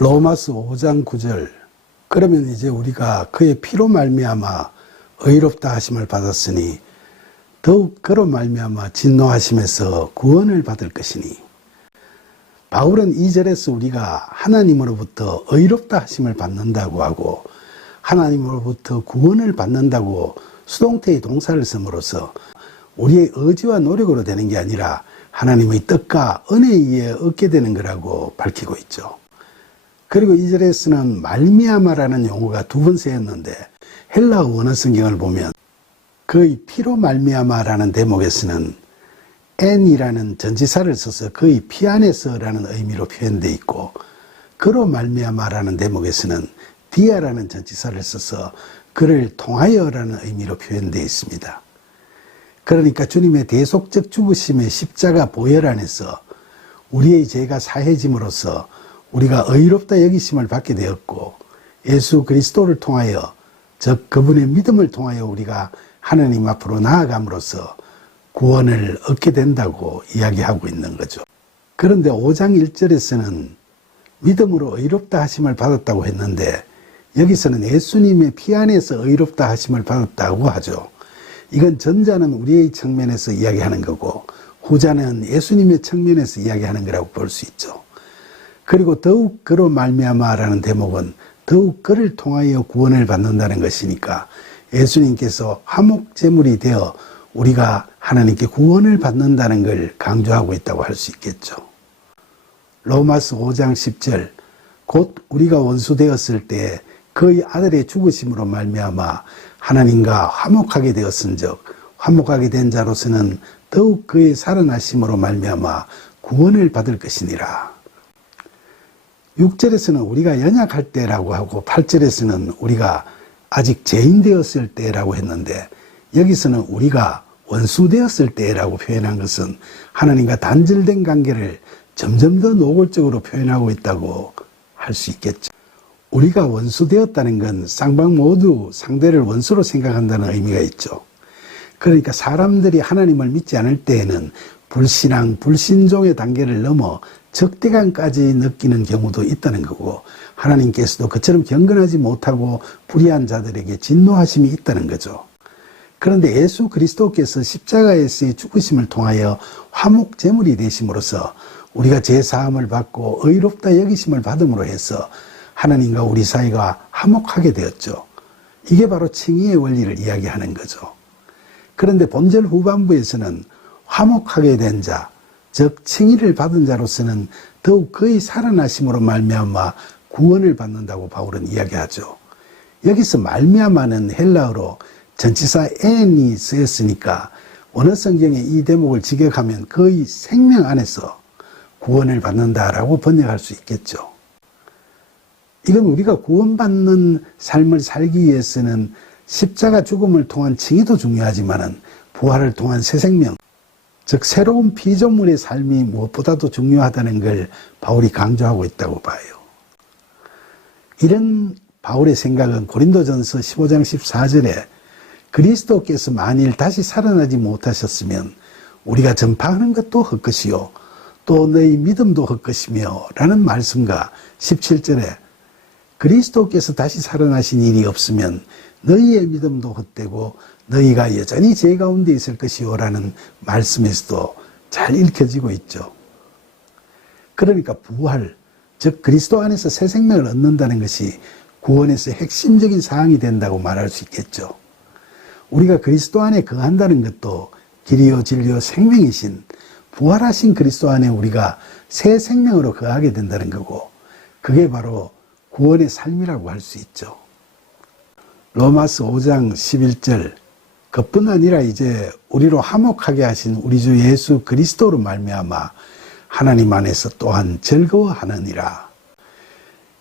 로마서 5장 9절. 그러면 이제 우리가 그의 피로 말미암아 의롭다 하심을 받았으니 더욱 그로 말미암아 진노하심에서 구원을 받을 것이니. 바울은 2절에서 우리가 하나님으로부터 의롭다 하심을 받는다고 하고 하나님으로부터 구원을 받는다고 수동태의 동사를 쓰므로써 우리의 의지와 노력으로 되는 게 아니라 하나님의 뜻과 은혜에 의해 얻게 되는 거라고 밝히고 있죠. 그리고 2절에서는 말미암아라는 용어가 두 번 쓰였는데 헬라어 원어 성경을 보면 그의 피로 말미암아라는 대목에서는 n이라는 전치사를 써서 그의 피 안에서라는 의미로 표현되어 있고 그로 말미암아라는 대목에서는 디아라는 전치사를 써서 그를 통하여라는 의미로 표현되어 있습니다. 그러니까 주님의 대속적 죽으심의 십자가 보혈 안에서 우리의 죄가 사해짐으로써 우리가 의롭다 여기심을 받게 되었고 예수 그리스도를 통하여 즉 그분의 믿음을 통하여 우리가 하나님 앞으로 나아감으로써 구원을 얻게 된다고 이야기하고 있는 거죠. 그런데 5장 1절에서는 믿음으로 의롭다 하심을 받았다고 했는데 여기서는 예수님의 피 안에서 의롭다 하심을 받았다고 하죠. 이건 전자는 우리의 측면에서 이야기하는 거고 후자는 예수님의 측면에서 이야기하는 거라고 볼 수 있죠. 그리고 더욱 그로 말미암아라는 대목은 더욱 그를 통하여 구원을 받는다는 것이니까 예수님께서 화목제물이 되어 우리가 하나님께 구원을 받는다는 걸 강조하고 있다고 할 수 있겠죠. 로마서 5장 10절 곧 우리가 원수 되었을 때 그의 아들의 죽으심으로 말미암아 하나님과 화목하게 되었은즉 화목하게 된 자로서는 더욱 그의 살아나심으로 말미암아 구원을 받을 것이니라. 6절에서는 우리가 연약할 때라고 하고 8절에서는 우리가 아직 죄인 되었을 때라고 했는데 여기서는 우리가 원수 되었을 때라고 표현한 것은 하나님과 단절된 관계를 점점 더 노골적으로 표현하고 있다고 할 수 있겠죠. 우리가 원수 되었다는 건 쌍방 모두 상대를 원수로 생각한다는 의미가 있죠. 그러니까 사람들이 하나님을 믿지 않을 때에는 불신앙, 불신종의 단계를 넘어 적대감까지 느끼는 경우도 있다는 거고 하나님께서도 그처럼 경건하지 못하고 불의한 자들에게 진노하심이 있다는 거죠. 그런데 예수 그리스도께서 십자가에서의 죽으심을 통하여 화목제물이 되심으로써 우리가 죄사함을 받고 의롭다 여기심을 받음으로 해서 하나님과 우리 사이가 화목하게 되었죠. 이게 바로 칭의의 원리를 이야기하는 거죠. 그런데 본절 후반부에서는 화목하게 된 자, 즉 칭의를 받은 자로서는 더욱 그의 살아나심으로 말미암아 구원을 받는다고 바울은 이야기하죠. 여기서 말미암아는 헬라어로 전치사 n이 쓰였으니까 원어 성경에 이 대목을 직역하면 그의 생명 안에서 구원을 받는다라고 번역할 수 있겠죠. 이건 우리가 구원받는 삶을 살기 위해서는 십자가 죽음을 통한 칭의도 중요하지만은 부활을 통한 새 생명, 즉 새로운 피조물의 삶이 무엇보다도 중요하다는 걸 바울이 강조하고 있다고 봐요. 이런 바울의 생각은 고린도전서 15장 14절에 그리스도께서 만일 다시 살아나지 못하셨으면 우리가 전파하는 것도 헛것이요 또 너희 믿음도 헛것이며 라는 말씀과 17절에 그리스도께서 다시 살아나신 일이 없으면 너희의 믿음도 헛되고 너희가 여전히 죄 가운데 있을 것이요 라는 말씀에서도 잘 읽혀지고 있죠. 그러니까 부활, 즉 그리스도 안에서 새 생명을 얻는다는 것이 구원에서 핵심적인 사항이 된다고 말할 수 있겠죠. 우리가 그리스도 안에 거한다는 것도 길이요 진리요 생명이신 부활하신 그리스도 안에 우리가 새 생명으로 거하게 된다는 거고 그게 바로 구원의 삶이라고 할 수 있죠. 로마서 5장 11절 그뿐 아니라 이제 우리로 화목하게 하신 우리 주 예수 그리스도로 말미암아 하나님 안에서 또한 즐거워하느니라.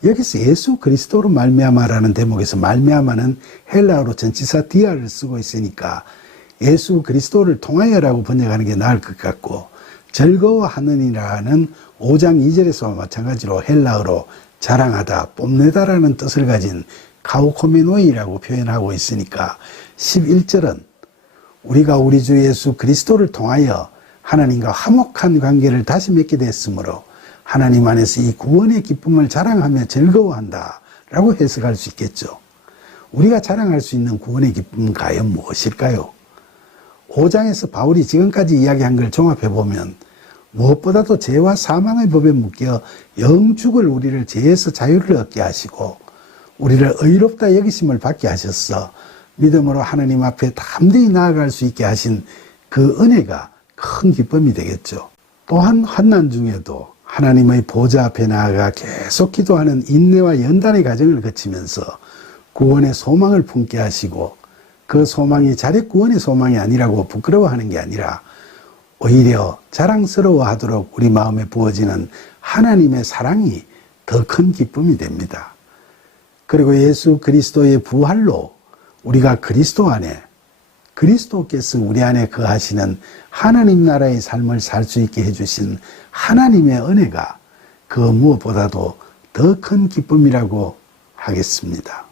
여기서 예수 그리스도로 말미암아라는 대목에서 말미암아는 헬라어로 전치사 디아를 쓰고 있으니까 예수 그리스도를 통하여라고 번역하는 게 나을 것 같고 즐거워하느니라는 5장 2절에서와 마찬가지로 헬라어로 자랑하다, 뽐내다라는 뜻을 가진 카우코메노이라고 표현하고 있으니까 11절은 우리가 우리 주 예수 그리스도를 통하여 하나님과 화목한 관계를 다시 맺게 됐으므로 하나님 안에서 이 구원의 기쁨을 자랑하며 즐거워한다 라고 해석할 수 있겠죠. 우리가 자랑할 수 있는 구원의 기쁨은 과연 무엇일까요? 5장에서 바울이 지금까지 이야기한 걸 종합해보면 무엇보다도 죄와 사망의 법에 묶여 영죽을 우리를 죄에서 자유를 얻게 하시고 우리를 의롭다 여기심을 받게 하셔서 믿음으로 하나님 앞에 담대히 나아갈 수 있게 하신 그 은혜가 큰 기쁨이 되겠죠. 또한 환난 중에도 하나님의 보좌 앞에 나아가 계속 기도하는 인내와 연단의 과정을 거치면서 구원의 소망을 품게 하시고 그 소망이 자력 구원의 소망이 아니라고 부끄러워하는 게 아니라 오히려 자랑스러워하도록 우리 마음에 부어지는 하나님의 사랑이 더 큰 기쁨이 됩니다. 그리고 예수 그리스도의 부활로 우리가 그리스도 안에 그리스도께서 우리 안에 거하시는 하나님 나라의 삶을 살 수 있게 해주신 하나님의 은혜가 그 무엇보다도 더 큰 기쁨이라고 하겠습니다.